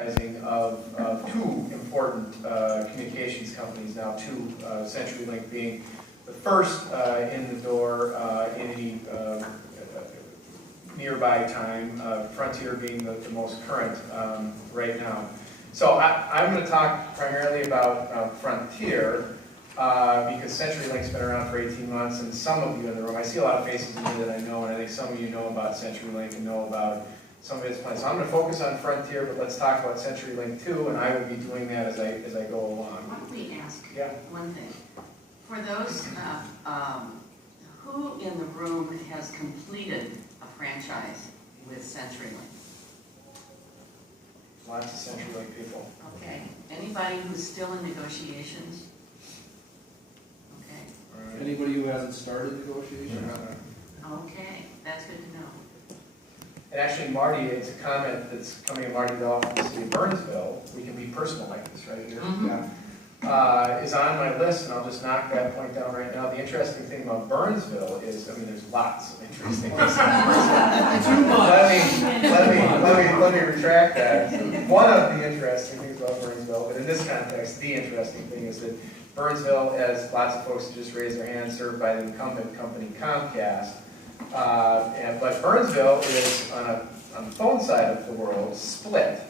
franchising of two important communications companies now, two, CenturyLink being the first in the door in any nearby time, Frontier being the most current right now. So I'm going to talk primarily about Frontier because CenturyLink's been around for 18 months, and some of you in the room, I see a lot of faces in here that I know, and I think some of you know about CenturyLink and know about some of its plans. So I'm going to focus on Frontier, but let's talk about CenturyLink too, and I will be doing that as I go along. Why don't we ask one thing? For those, who in the room has completed a franchise with CenturyLink? Lots of CenturyLink people. Okay. Anybody who's still in negotiations? Okay. Right. Anybody who hasn't started negotiations? Okay, that's good to know. And actually, Marty, it's a comment that's coming in Marty Dell from the city of Burnsville. We can be personal like this right here. Is on my list, and I'll just knock that point down right now. The interesting thing about Burnsville is, I mean, there's lots of interesting things. Let me retract that. One of the interesting things about Burnsville, but in this context, the interesting thing is that Burnsville, as lots of folks just raised their hands, served by the incumbent company Comcast. But Burnsville is, on the phone side of the world, split.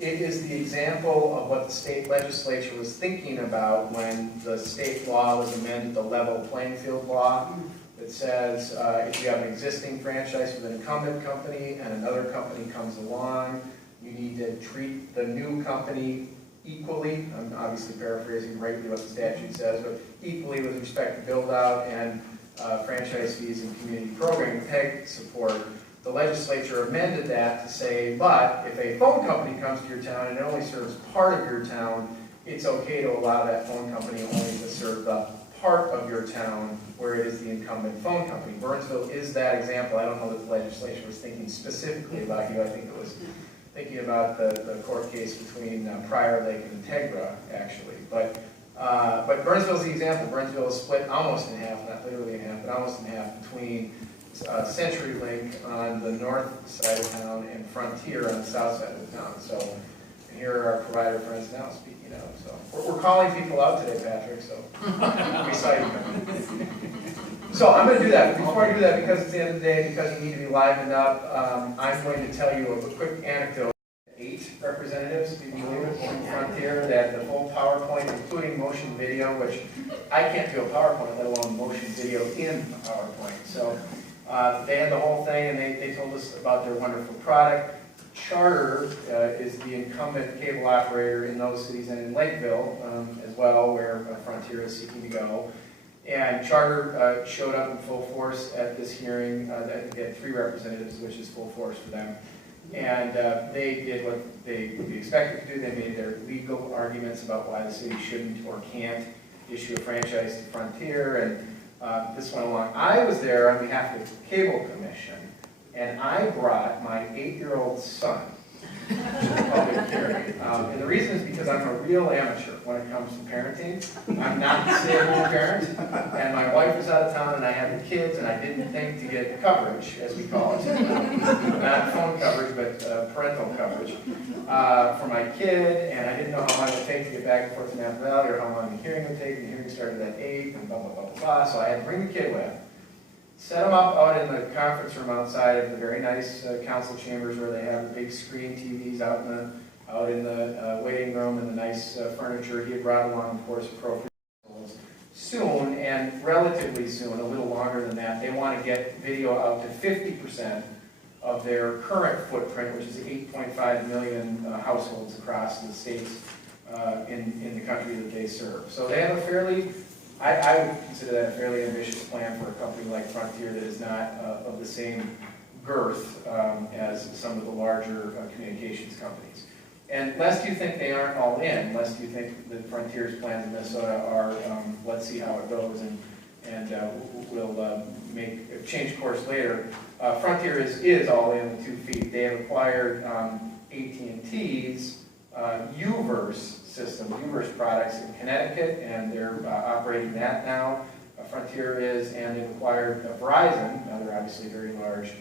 It is the example of what the state legislature was thinking about when the state law was amended, the level playing field law, that says if you have an existing franchise with an incumbent company and another company comes along, you need to treat the new company equally. I'm obviously paraphrasing rightly what the statute says, but equally with respect to build out and franchise fees and community program PEG support. The legislature amended that to say, but if a phone company comes to your town and it only serves part of your town, it's okay to allow that phone company only to serve the part of your town where it is the incumbent phone company. Burnsville is that example. I don't know that the legislature was thinking specifically about you. I think it was thinking about the court case between Prior Lake and Integra, actually. But Burnsville's the example. Burnsville is split almost in half, not literally in half, but almost in half between CenturyLink on the north side of town and Frontier on the south side of the town. So, and here are our provider friends now speaking out. So we're calling people out today, Patrick. So we saw you coming. So I'm going to do that. Before I do that, because it's the end of the day, because you need to be livened up, I'm going to tell you a quick anecdote. 8 representatives, if you can believe it, from Frontier, that the full PowerPoint, including motion video, which I can't do a PowerPoint, let alone motion video in PowerPoint. So they had the whole thing, and they told us about their wonderful product. Charter is the incumbent cable operator in those cities and in Lakeville as well, where Frontier is seeking to go. And Charter showed up in full force at this hearing. They had 3 representatives, which is full force for them. And they did what they would be expected to do. They made their legal arguments about why the city shouldn't or can't issue a franchise to Frontier, and this went along. I was there on behalf of the Cable Commission, and I brought my 8-year-old son to the public hearing. And the reason is because I'm a real amateur when it comes to parenting. I'm not a stable parent, and my wife was out of town, and I had the kids, and I didn't think to get coverage, as we call it. Not phone coverage, but parental coverage for my kid, and I didn't know how long it would take to get back and forth to Napa Valley, or how long the hearing would take, and the hearing started at 8, and blah, blah, blah, blah, blah. So I had to bring the kid with. Set them up out in the conference room outside of the very nice council chambers where they have the big screen TVs out in the waiting room and the nice furniture. He had brought along, of course, appropriate tools. Soon, and relatively soon, a little longer than that, they want to get video out to 50% of their current footprint, which is 8.5 million households across the states in the country that they serve. So they have a fairly, I would consider that a fairly ambitious plan for a company like Frontier that is not of the same girth as some of the larger communications companies. And lest you think they aren't all in, lest you think that Frontier's plans in Minnesota are let's see how it goes and we'll change course later. Frontier is all in with 2 feet. They have acquired AT&T's Uverse system, Uverse products in Connecticut, and they're operating that now. Frontier is, and they've acquired Verizon, another obviously very large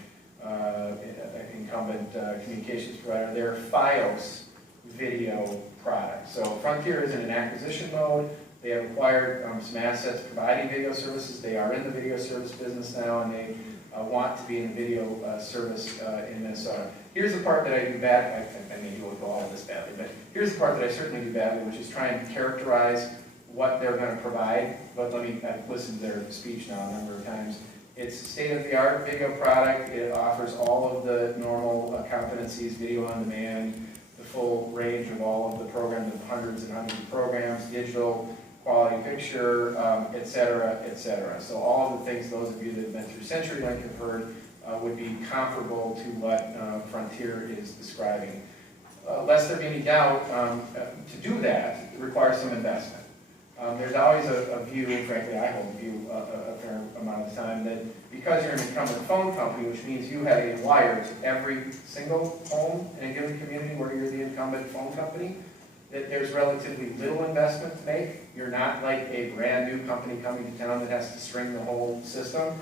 incumbent communications provider. Their Fios video product. So Frontier is in an acquisition mode. They have acquired some assets providing video services. They are in the video service business now, and they want to be in the video service in Minnesota. Here's the part that I do bad. I mean, you will do all of this badly, but here's the part that I certainly do badly, which is trying to characterize what they're going to provide. But I've listened to their speech now a number of times. It's a state-of-the-art video product. It offers all of the normal competencies, video on demand, the full range of all of the programs, of hundreds and hundreds of programs, digital, quality picture, et cetera, et cetera. So all of the things those of you that have been through CenturyLink have heard would be comparable to what Frontier is describing. Lest there be any doubt, to do that requires some investment. There's always a view, frankly I hold a view a fair amount of the time, that because you're an incumbent phone company, which means you have a wire to every single home in a given community where you're the incumbent phone company, that there's relatively little investment to make. You're not like a brand new company coming to town that has to string the whole system.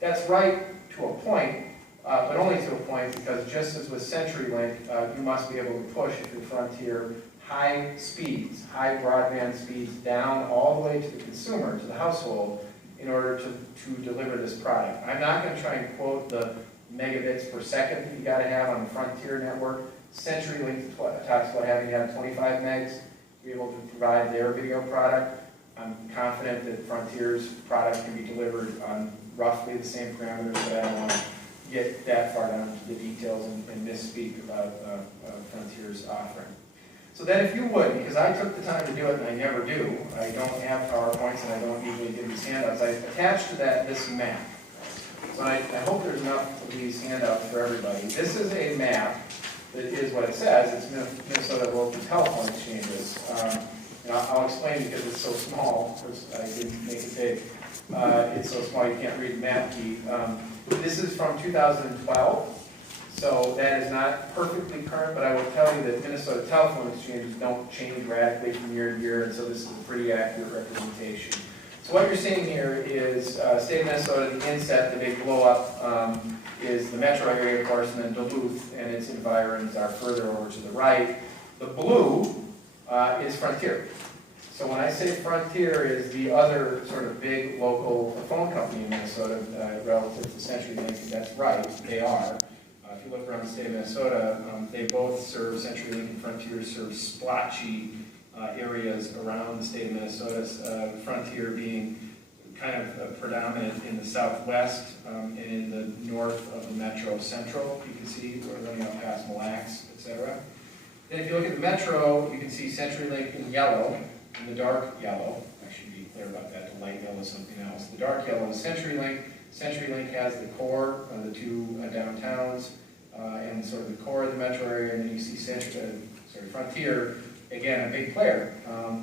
That's right to a point, but only to a point, because just as with CenturyLink, you must be able to push, if you're Frontier, high speeds, high broadband speeds down all the way to the consumer, to the household, in order to deliver this product. I'm not going to try and quote the megabits per second that you got to have on the Frontier network. CenturyLink talks about having to have 25 megs to be able to provide their video product. I'm confident that Frontier's product can be delivered on roughly the same parameters, but I don't want to get that far down into the details and misspeak about Frontier's offering. So then if you would, because I took the time to do it and I never do, I don't have PowerPoints and I don't usually give these handouts, I attached to that this map. So I hope there's enough of these handouts for everybody. This is a map that is what it says. It's Minnesota local telephone exchanges. And I'll explain because it's so small. I didn't make it big. It's so small you can't read the map key. This is from 2012. So that is not perfectly current, but I will tell you that Minnesota telephone exchanges don't change radically from year to year, and so this is a pretty accurate representation. So what you're seeing here is state of Minnesota, the inset, the big blow up, is the metro area, of course, and then Duluth and its environs are further over to the right. The blue is Frontier. So when I say Frontier is the other sort of big local phone company in Minnesota relative to CenturyLink, that's right, they are. If you look around the state of Minnesota, they both serve, CenturyLink and Frontier serve splotchy areas around the state of Minnesota, Frontier being kind of predominant in the southwest and in the north of the metro central. You can see we're running up past Mille Lacs, etc. Then if you look at the metro, you can see CenturyLink in yellow, in the dark yellow. I should be clear about that, the light yellow is something else. The dark yellow is CenturyLink. CenturyLink has the core of the two downtowns and sort of the core of the metro area, and then you see Frontier, again, a big player,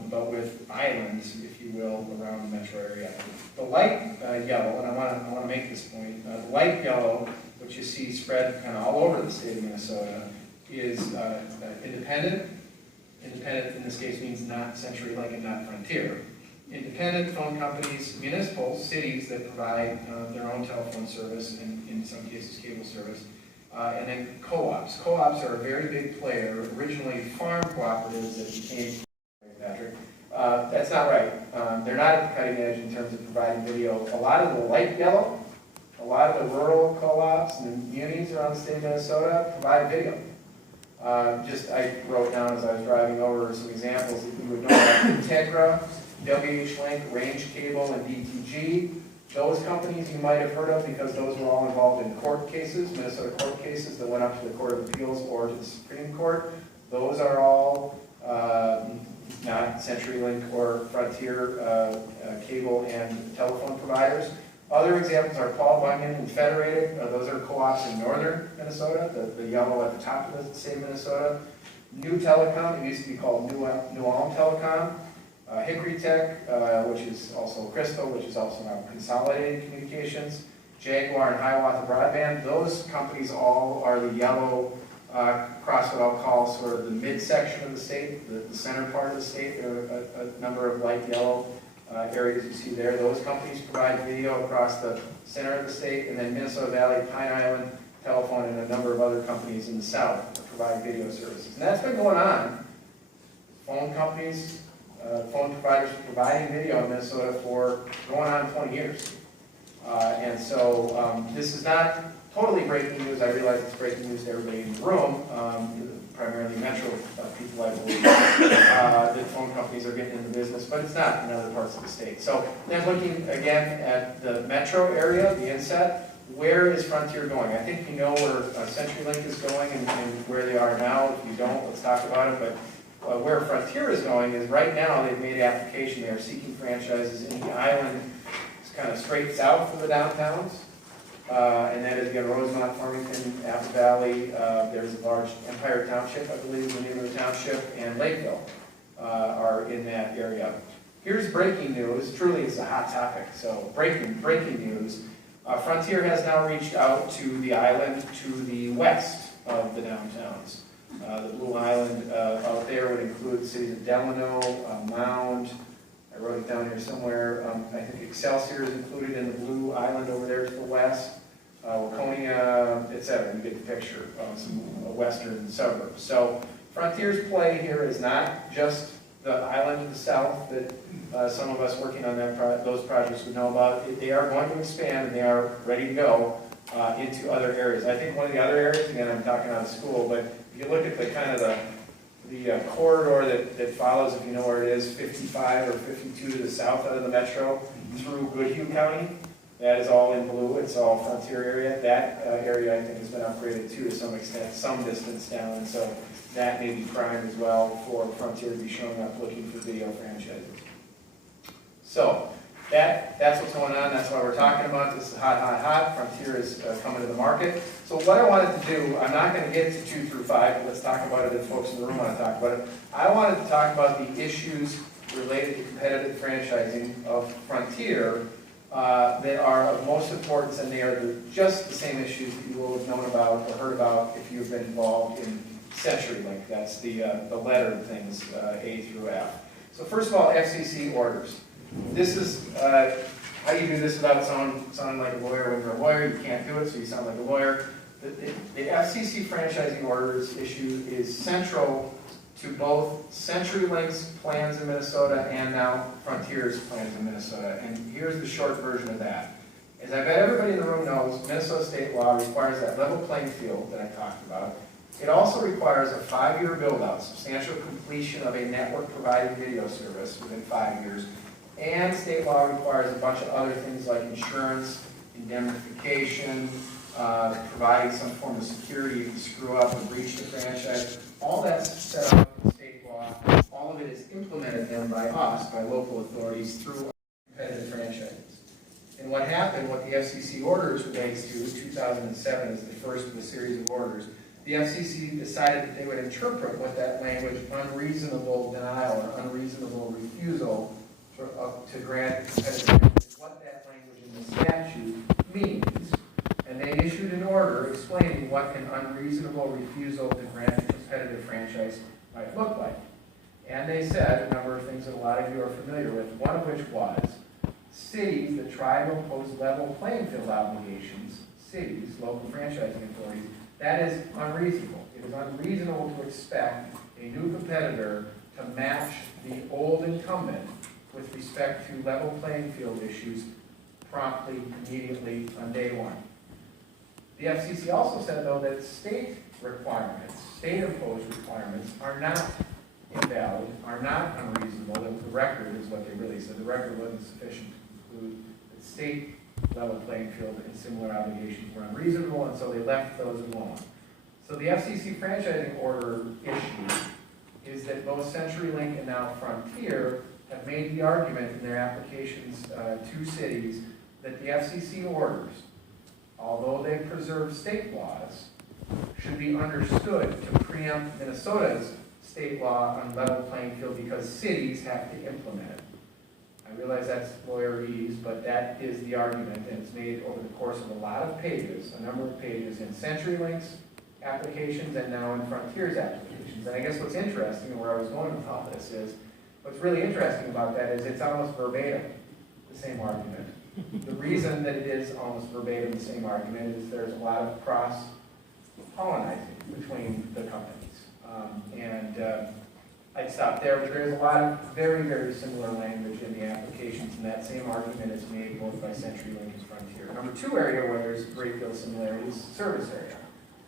but with islands, if you will, around the metro area. The light yellow, and I want to make this point, the light yellow, which you see spread kind of all over the state of Minnesota, is independent. Independent in this case means not CenturyLink and not Frontier. Independent phone companies, municipals, cities that provide their own telephone service and in some cases cable service. And then co-ops. Co-ops are a very big player, originally farm cooperatives that became, Patrick. That's not right. They're not at the cutting edge in terms of providing video. A lot of the light yellow, a lot of the rural co-ops and munis around the state of Minnesota provide video. I wrote down as I was driving over some examples that you would know about Integra, WH-Link, Range Cable, and DTG. Those companies you might have heard of because those were all involved in court cases, Minnesota court cases that went up to the Court of Appeals or to the Supreme Court. Those are all not CenturyLink or Frontier cable and telephone providers. Other examples are Paul Bunyan and Federated. Those are co-ops in northern Minnesota, the yellow at the top of the state of Minnesota. New Telecom, it used to be called New Ulm Telecom. Hickory Tech, which is also Crystal, which is also now Consolidated Communications. Jaguar and Hiawatha Broadband. Those companies all are the yellow across what I'll call sort of the midsection of the state, the center part of the state. There are a number of light yellow areas you see there. Those companies provide video across the center of the state, and then Minnesota Valley, Pine Island Telephone, and a number of other companies in the south that provide video services. And that's been going on phone companies, phone providers providing video in Minnesota for going on 20 years. And so this is not totally breaking news. I realize it's breaking news to everybody in the room, primarily Metro people, I believe, that phone companies are getting into business, but it's not in other parts of the state. So then looking again at the Metro area, the inset, where is Frontier going? I think you know where CenturyLink is going and where they are now. If you don't, let's talk about it. But where Frontier is going is right now they've made an application. They are seeking franchises in the island. It's kind of straight south of the downtowns. And that is again Rosemont, Farmington, Apple Valley. There's a large Empire Township, I believe is the name of the township, and Lakeville are in that area. Here's breaking news. Truly, it's a hot topic. So breaking news. Frontier has now reached out to the island to the west of the downtowns. The Blue Island out there would include the cities of Delano, Mound. I wrote it down here somewhere. I think Excelsior is included in the Blue Island over there to the west. Waconia, etc. You get the picture of some western suburbs. So Frontier's play here is not just the island to the south that some of us working on those projects would know about. They are going to expand and they are ready to go into other areas. I think one of the other areas, again I'm talking out of school, but if you look at the kind of the corridor that follows, if you know where it is, 55 or 52 to the south out of the metro through Goodhue County, that is all in blue. It's all Frontier area. That area I think has been upgraded too to some extent, some distance down, and so that may be primed as well for Frontier to be showing up looking for video franchises. So that's what's going on. That's why we're talking about this. Is hot. Frontier is coming to the market. So what I wanted to do, I'm not going to get to 2 through 5. But let's talk about it if folks in the room want to talk about it. I wanted to talk about the issues related to competitive franchising of Frontier that are of most importance, and they are just the same issues that you will have known about or heard about if you've been involved in CenturyLink. That's the lettered things, A through F. So first of all, FCC orders. This is how you do this without sounding like a lawyer. When you're a lawyer, you can't do it, so you sound like a lawyer. The FCC franchising orders issue is central to both CenturyLink's plans in Minnesota and now Frontier's plans in Minnesota. And here's the short version of that. As I bet everybody in the room knows, Minnesota state law requires that level playing field that I talked about. It also requires a 5-year build-out, substantial completion of a network-provided video service within 5 years. And state law requires a bunch of other things like insurance, indemnification, providing some form of security if you screw up and breach the franchise. All that's set up in state law. All of it is implemented then by us, by local authorities, through competitive franchises. And what happened, what the FCC orders relates to, 2007 is the first of a series of orders. The FCC decided that they would interpret what that language, unreasonable denial or unreasonable refusal to grant competitive, what that language in the statute means. And they issued an order explaining what an unreasonable refusal to grant a competitive franchise might look like. And they said a number of things that a lot of you are familiar with, one of which was cities that try to impose level playing field obligations, cities, local franchising authorities, that is unreasonable. It is unreasonable to expect a new competitor to match the old incumbent with respect to level playing field issues promptly, immediately, on day one. The FCC also said, though, that state requirements, state-imposed requirements, are not invalid, are not unreasonable. The record is what they really said. The record wasn't sufficient to conclude that state level playing field and similar obligations were unreasonable, and so they left those alone. So the FCC franchising order issue is that both CenturyLink and now Frontier have made the argument in their applications to cities that the FCC orders, although they preserve state laws, should be understood to preempt Minnesota's state law on level playing field because cities have to implement it. I realize that's lawyerese, but that is the argument, and it's made over the course of a lot of pages, a number of pages in CenturyLink's applications and now in Frontier's applications. And I guess what's interesting, and where I was going with all this is, what's really interesting about that is it's almost verbatim the same argument. The reason that it is almost verbatim the same argument is there's a lot of cross-pollinizing between the companies. I'd stop there, but there's a lot of very, very similar language in the applications, and that same argument is made both by CenturyLink and Frontier. Number two area where there's a great deal of similarities, service area.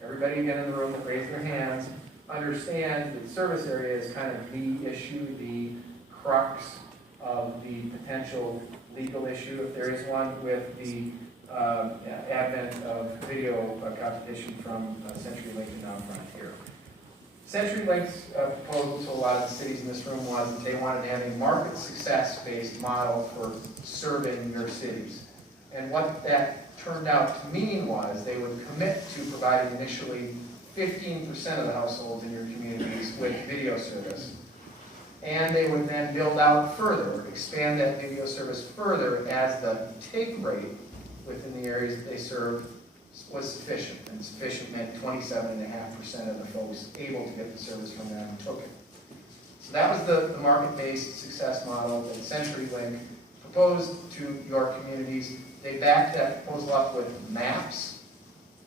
Everybody again in the room that raised their hands understand that service area is kind of the issue, the crux of the potential legal issue, if there is one, with the advent of video competition from CenturyLink and now Frontier. CenturyLink's proposal to a lot of the cities in this room was that they wanted to have a market success-based model for serving their cities. And what that turned out to mean was they would commit to providing initially 15% of the households in your communities with video service. And they would then build out further, expand that video service further as the take rate within the areas that they served was sufficient. And sufficient meant 27.5% of the folks able to get the service from them took it. So that was the market-based success model that CenturyLink proposed to your communities. They backed that proposal up with maps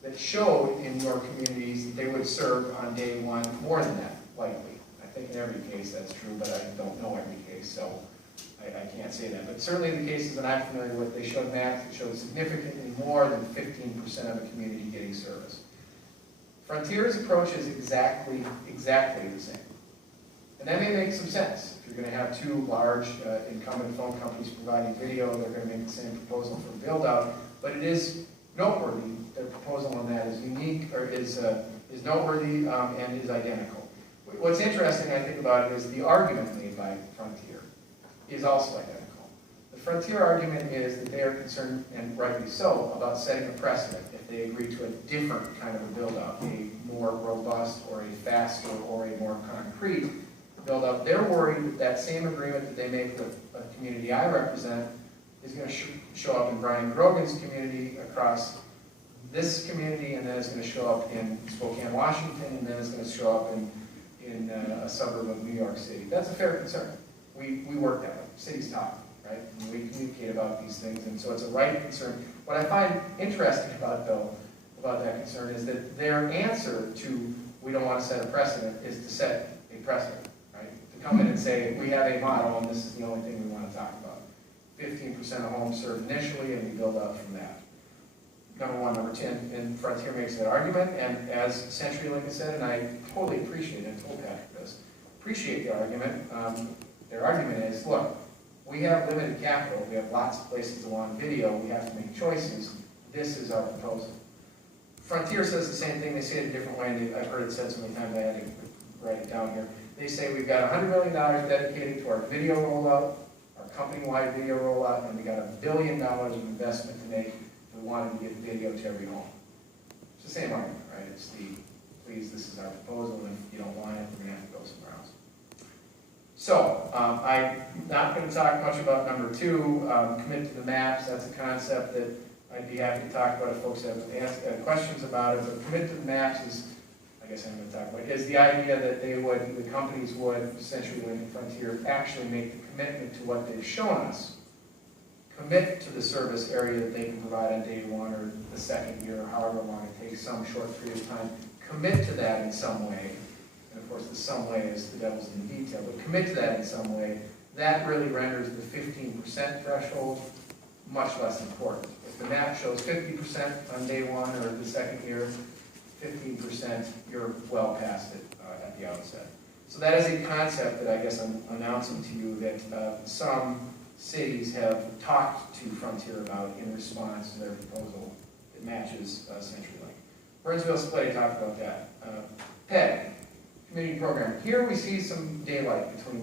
that showed in your communities that they would serve on day one more than that, likely. I think in every case that's true, but I don't know every case, so I can't say that. But certainly the cases that I'm familiar with, they showed maps that showed significantly more than 15% of the community getting service. Frontier's approach is exactly the same. And that may make some sense. If you're going to have two large incumbent phone companies providing video, they're going to make the same proposal for build-out. But it is noteworthy, their proposal on that is unique, or is noteworthy and is identical. What's interesting, I think, about it is the argument made by Frontier is also identical. The Frontier argument is that they are concerned, and rightly so, about setting a precedent if they agree to a different kind of a build-out, a more robust or a faster or a more concrete build-out. They're worried that that same agreement that they make with a community I represent is going to show up in Brian Grogan's community across this community, and then it's going to show up in Spokane, Washington, and then it's going to show up in a suburb of New York City. That's a fair concern. We work that way. Cities talk, right? And we communicate about these things, and so it's a right concern. What I find interesting about that concern is that their answer to we don't want to set a precedent is to set a precedent, right? To come in and say we have a model and this is the only thing we want to talk about. 15% of homes served initially, and we build out from that. Number one. Number 10, and Frontier makes that argument, and as CenturyLink has said, and I totally appreciate it, and told Patrick this, appreciate the argument. Their argument is, look, we have limited capital, we have lots of places to want video, we have to make choices, this is our proposal. Frontier says the same thing, they say it a different way, and I've heard it said so many times I had to write it down here. They say we've got $100 million dedicated to our video rollout, our company-wide video rollout, and we got $1 billion of investment to make if we wanted to get video to every home. It's the same argument, right? It's the, please, this is our proposal, and if you don't want it, we're going to have to go somewhere else. So, I'm not going to talk much about number 2, commit to the maps. That's a concept that I'd be happy to talk about if folks have questions about it, but commit to the maps is, I guess I'm going to talk about, is the idea that they would, the companies would, CenturyLink and Frontier, actually make the commitment to what they've shown us, commit to the service area that they can provide on day 1 or the second year, or however long it takes, some short period of time, commit to that in some way. And of course, the some way is the devil's in the detail, but commit to that in some way. That really renders the 15% threshold much less important. If the map shows 50% on day 1 or the second year, 15%, you're well past it at the outset. So that is a concept that I guess I'm announcing to you that some cities have talked to Frontier about in response to their proposal that matches CenturyLink. Burnsville Split, I talked about that. PED, community program. Here we see some daylight between